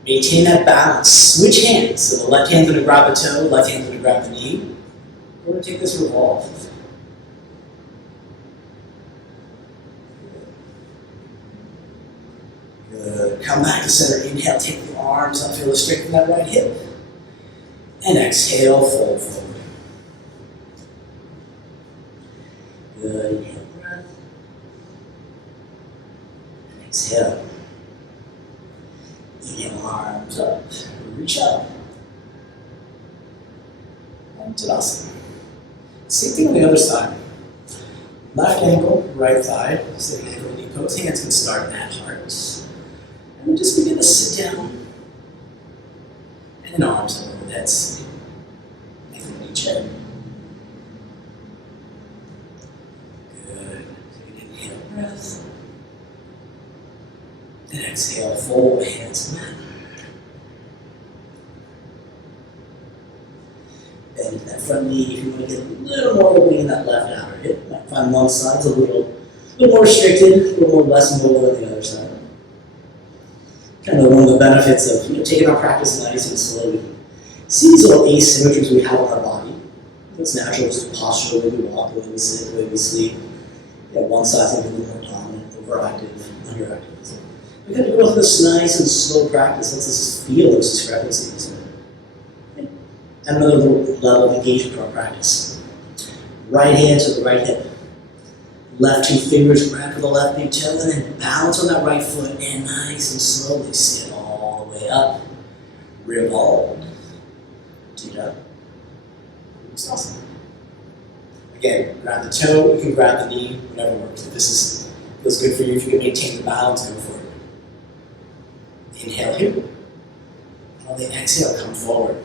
Maintain that balance. Switch hands. So the left hand's going to grab the toe, left hand's going to grab the knee. We're going to take this revolve. Good. Come back to center. Inhale, take the arms up, feel the strength in that right hip. And exhale, fold forward. Good. Inhale, breath. And exhale. Inhale, arms up. Reach up. And Tadasana. Same thing on the other side. Left ankle, right thigh. Sitting ankle, knee pose. Hands can start at heart. And then just begin to sit down. And then arms up over the head. Chin. Good. Take an inhale, breath. And exhale, fold hands to mat. Bend that front knee if you want to get a little more opening in that left outer hip. You might find one side's a little more restricted, a little more less mobile than the other side. Kind of one of the benefits of taking our practice nice and slow. We can see these little asymmetries we have on our body. It's natural, just the posture, the way we walk, the way we sit, the way we sleep. One side's going to be a little more dominant, overactive, underactive. So we got to go through this nice and slow practice. Let's just feel those discrepancies. And another little level of engagement to our practice. Right hand to the right hip. Left two fingers grab for the left big toe, and then balance on that right foot, and nice and slowly sit all the way up. Revolve. Do up. Awesome. Again, grab the toe, you can grab the knee, whatever works. If this feels good for you, if you can maintain the balance, go for it. Inhale here. On the exhale, come forward.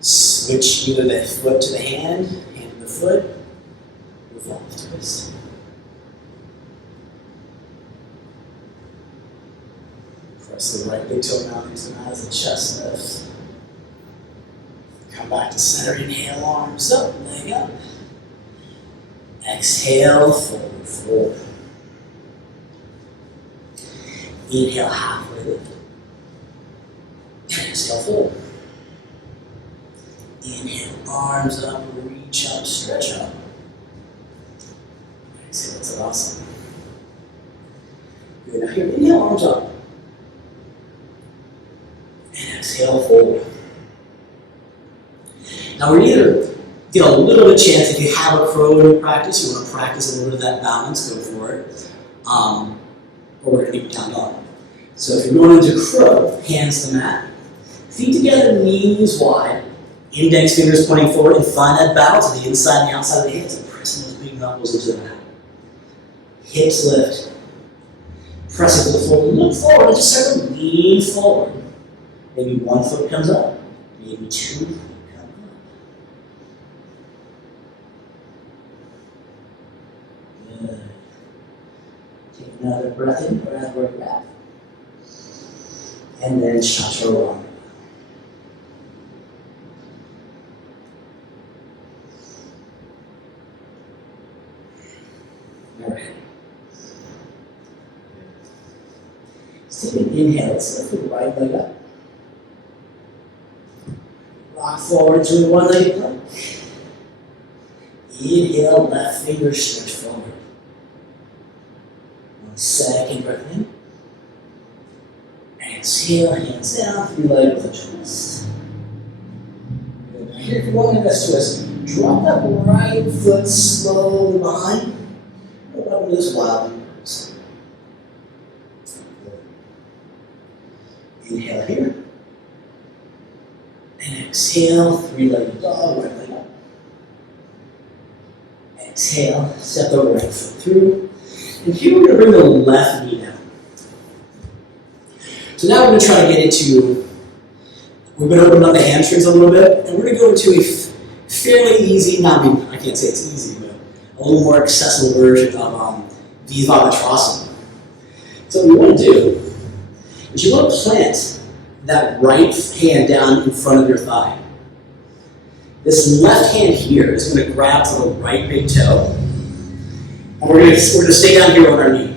Switch either the foot to the hand to the foot, revolve twist. Press the right big toe down into the mat as a chest lift. Come back to center, inhale, arms up, leg up. Exhale, forward fold. Inhale, halfway lift. Exhale, fold. Inhale, arms up, reach up, stretch up. Exhale, that's awesome. Good, now here, inhale, arms up. And exhale, fold. Now we're either get a little bit of chance, if you have a crow in your practice, you want to practice a little bit of that balance, go for it. Or we're going to keep down dog. So if you're going into crow, hands to the mat, feet together, knees wide, index fingers pointing forward, and find that balance on the inside and the outside of the hands, and pressing those big knuckles into the mat. Hips lift. Press it forward, look forward, and just start to lean forward. Maybe one foot comes up, maybe two feet come up. Good. Take another breath in, breath work back. And then chaturanga. Alright. Let's take an inhale. Let's lift the right leg up. Rock forward into the one-legged plank. Inhale, left finger stretch forward. 1 second breath in. Exhale, hands down, 3-legged with a twist. Good. Now here, if you want in this twist, drop that right foot slowly behind. Don't do this wildly. Inhale here. And exhale, 3-legged dog, right leg up. Exhale, step the right foot through. And here we're going to bring the left knee down. So now we're going to try to get into, we're going to open up the hamstrings a little bit, and we're going to go into a fairly easy, I can't say it's easy, but a little more accessible version of Visvamitrasana. So what you want to do is you want to plant that right hand down in front of your thigh. This left hand here is going to grab to the right big toe, and we're going to stay down here on our knee.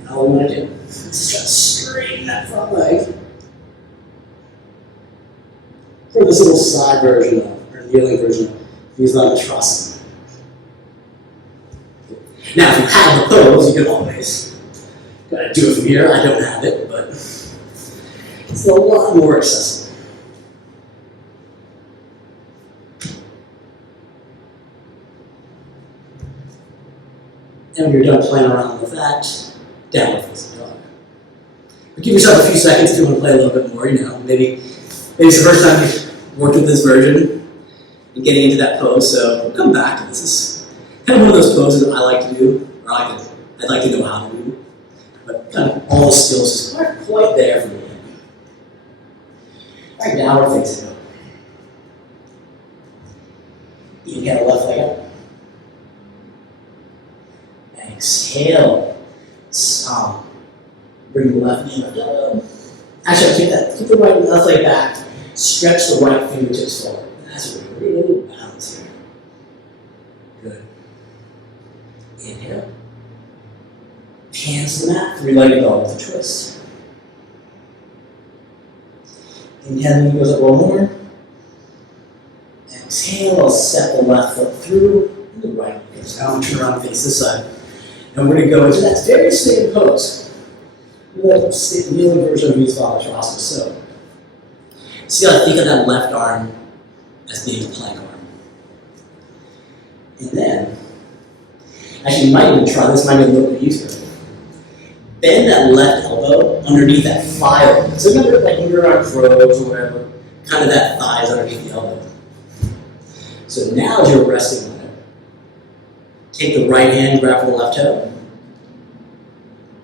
And all we want to do is try to straighten that front leg for this little side version of, or kneeling version of Visvamitrasana. Now, if you have the pose, you can always gotta do it from here. I don't have it, but it's a lot more accessible. And when you're done playing around with that, downward facing dog. But give yourself a few seconds if you want to play a little bit more. Maybe it's the first time you've worked with this version and getting into that pose. So we'll come back to this. It's kind of one of those poses that I like to do, or I'd like to know how to do. But kind of all the skills just aren't quite there for me. All right, downward facing dog. Inhale, left leg up. Exhale. Bring the left knee up. Actually, keep the right and left leg back. Stretch the right fingertips forward. That's a real balance here. Good. Inhale. Hands to the mat. 3-legged dog with a twist. Inhale, knee goes up one more. Exhale, step the left foot through, and the right goes down. Turn around, face this side. And we're going to go into that very same pose. We're going to kneeling version of Visvamitrasana. So, see how I think of that left arm as being a plank arm. And then, actually, you might even try this, might be a little bit easier. Bend that left elbow underneath that thigh. So remember, like when you're on crows or whatever, kind of that thigh is underneath the elbow. So now as you're resting on it, take the right hand, grab for the left toe,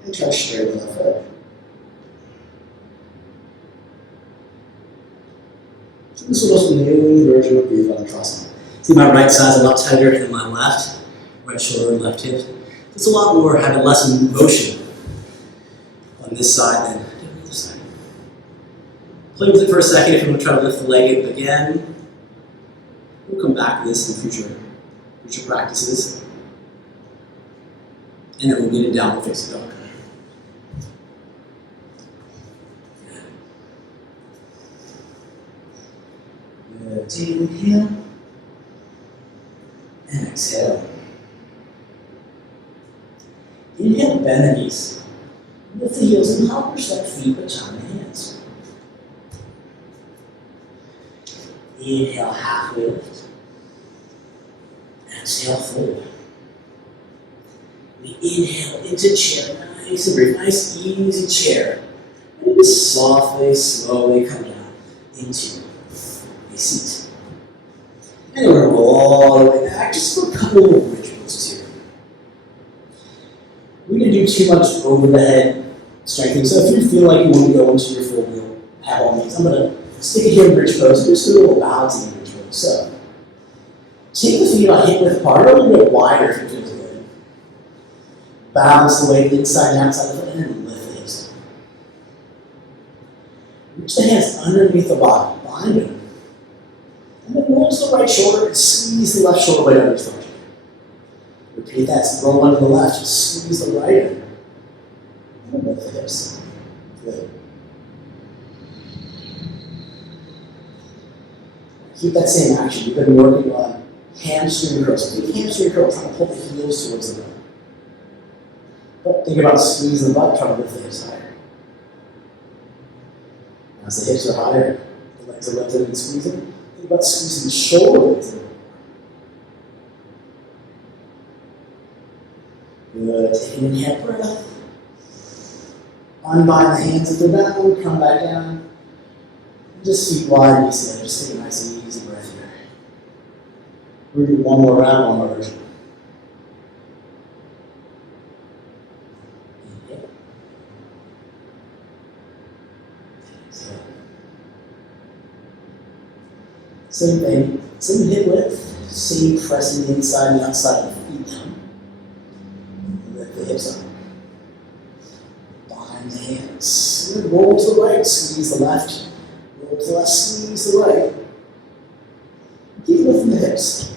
and try to straighten the left foot. So this is the most kneeling version of Visvamitrasana. It's See my right side's a lot tighter than my left. Right shoulder and left hip. It's a lot more, having less motion on this side than the other side. Play with it for a second if you want to try to lift the leg up again. We'll come back to this in future practices. And then we'll get it down and fix it up. Good. Deep inhale. And exhale. Inhale, bend the knees. Lift the heels and hop or step feet, but turn the hands. Inhale, halfway lift. Exhale, fold. We inhale into chair, nice and brief, nice easy chair. And just softly, slowly come down into a seat. And we're going to roll all the way back just for a couple of rituals here. We didn't do too much over the head strengthening, so if you feel like you want to go into your full wheel, have all these. I'm going to stick it here in bridge pose, just do a little balancing in bridge pose. So, take the feet on hip width apart, or a little bit wider if it feels good. Balance the weight inside and outside of the foot, and then lift the hips. Reach the hands underneath the body, behind them. And then roll to the right shoulder and squeeze the left shoulder right under the thigh. Repeat that, so roll under the left, and squeeze the right under. And then lift the hips. Good. Keep that same action. You've been working on hamstring curls. Keep hamstring curl, trying to pull the heels towards the butt. But think about squeezing the butt, trying to lift the hips higher. As the hips are higher, the legs are lifted and squeezing. Think about squeezing the shoulder blades in. Good. Take an inhale breath. Unbind the hands if they're down, come back down. And just feet wide, knees together. Just take a nice and easy breath here. We're going to do one more round, one more version. Inhale. Exhale. Same thing, same hip width, same pressing the inside and the outside of the feet down. Lift the hips up. Behind the hands. Roll to the right, squeeze the left. Roll to the left, squeeze the right. Keep lifting the hips.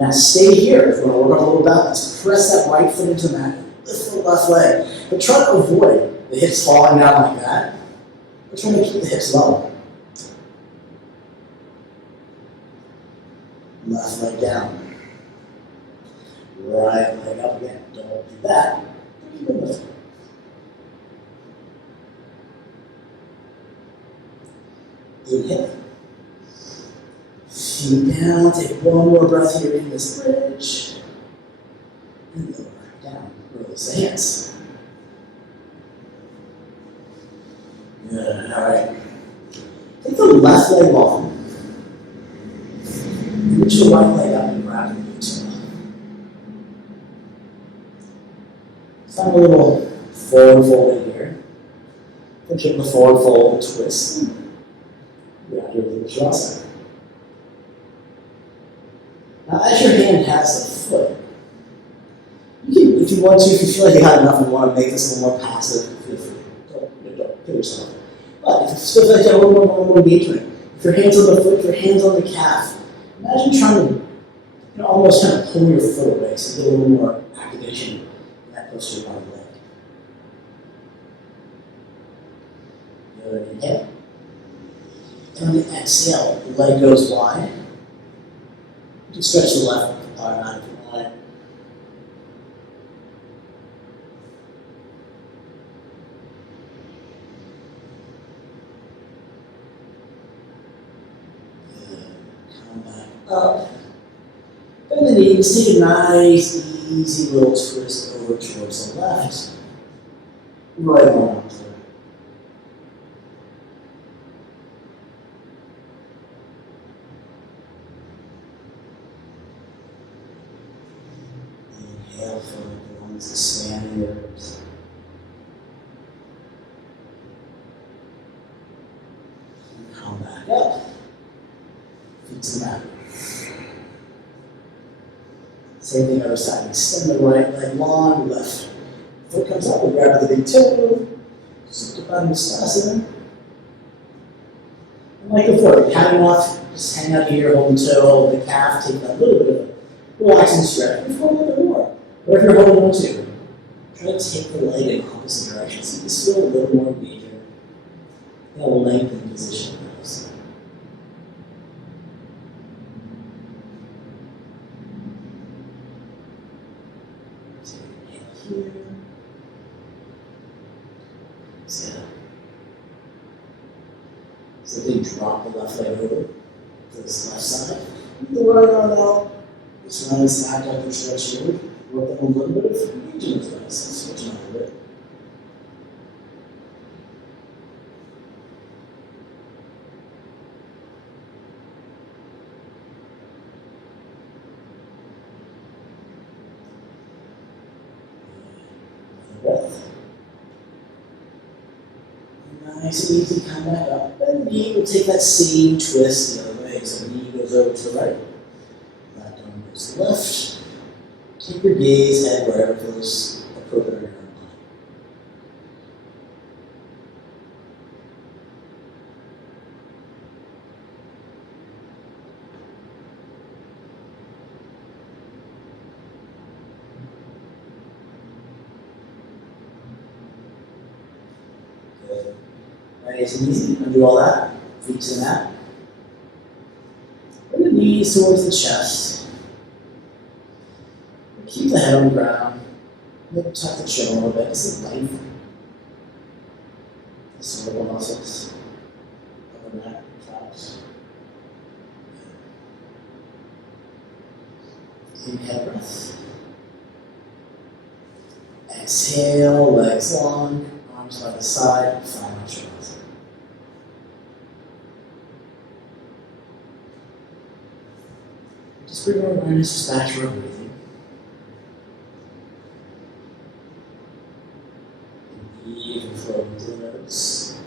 Now stay here. If you want to work on a little balance, press that right foot into the mat. Lift the left leg. But try to avoid the hips falling down like that. But try to keep the hips level. Left leg down. Right leg up again. Don't do that. Keep it lifted. Inhale. Feet down. Take one more breath here in this bridge. And lower down. Release the hands. Good. All right. Take the left leg long. Reach your right leg up and grab your knees. Find a little forward fold in here. Push it in the forward fold and twist. Grab your Visvamitrasana. Now, as your hand has the foot, you can, if you want to, if you feel like you had enough and want to make this a little more passive, feel free. Don't kill yourself. But if you still feel like you have a little more engagement, if your hand's on the foot, if your hand's on the calf, imagine trying to almost kind of pull your foot away so you get a little more activation in that posterior part of the leg. Good. Inhale. And on the exhale, the leg goes wide. You can stretch the left arm out if you want. Come back up. Bend the knees. Take a nice, easy little twist over towards the left. Right arm up there. Inhale for the ones that stand here. And come back up. Feet to the mat. Same thing other side. Extend the right leg long, left foot comes up, we'll grab the big toe, Supta Visvamitrasana. And like before, counting off, just hang out here, hold the toe, hold the calf, take that little bit of a relaxing stretch before a little bit more. Whatever you're holding on to, try to take the leg in opposite direction so you can feel a little more engagement in a lengthened position. So inhale here. Exhale. So then drop the left leg over to this left side. The right arm out. This one is back up and stretch here. Work on a little bit of engagement with us. Switch on a little bit. Breath. Nice and easy, come back up. And the knee will take that same twist the other way. So the knee goes over to the right. Left arm goes to the left. Take your gaze head wherever feels appropriate in your own body. Good. Nice and easy. Undo all that. Feet to the mat. Bring the knees towards the chest. Keep the head on the ground. Maybe tuck the chin a little bit. Just lengthen the cervical muscles of the neck, traps. Inhale, breath. Exhale, legs long, arms by the side, final Shavasana. Just bring our awareness just back to our breathing. Even flow into the nose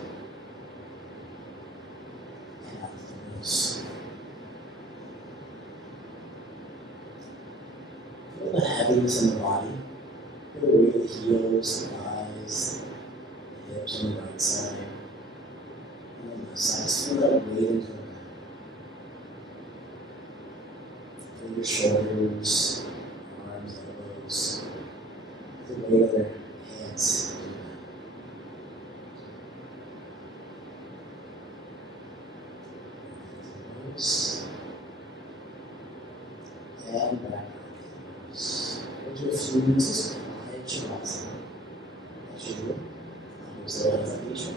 and out the nose. Feel the heaviness in the body. Feel the weight of the heels, the thighs, the hips on the right side, and on the left side. Just feel that weight into the back. Feel your shoulders, arms, elbows, the weight of their hands. And back up. We'll do a few minutes of quiet Shavasana. As usual, observe that nature.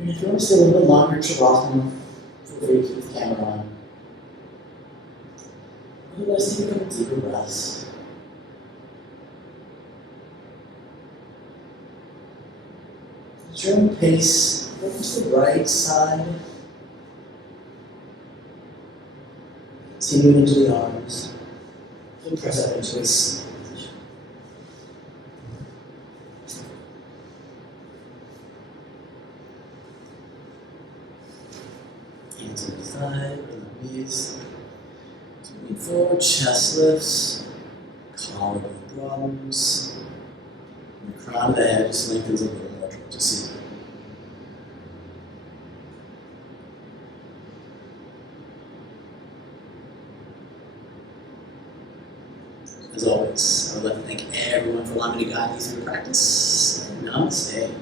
And if you want to stay a little bit longer, Shavasana, feel free to keep the camera on. Otherwise, take a couple deeper breaths. At your own pace, look to the right side. Continue into the arms. So press up into a seated position. Hands on the thigh, or the knees. Lean forward, chest lifts, collarbone broadens. And the crown of the head just lengthens a little more towards the ceiling. As always, I would like to thank everyone for allowing me to guide you through the practice. Namaste.